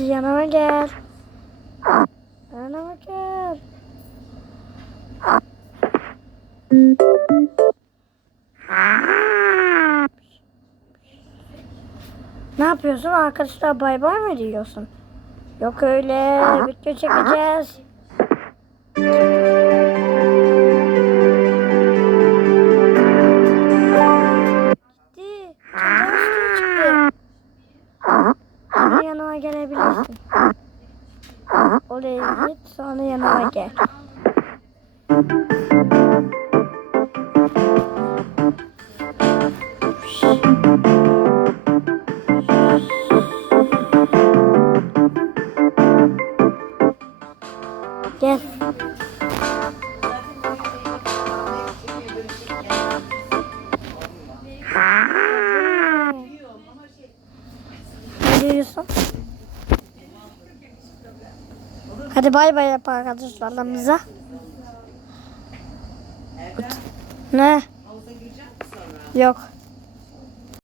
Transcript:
Yanıma gel. Yanıma gel. Ne yapıyorsun? Arkadaşlar bay bay mı diyorsun? Yok öyle. Video çekeceğiz. Yanıma gelebilirsin. Oraya git sonra yanıma gel. Gel. Ne diyorsun? Hadi bay bay yap arkadaşlarımıza. Ne? Yok.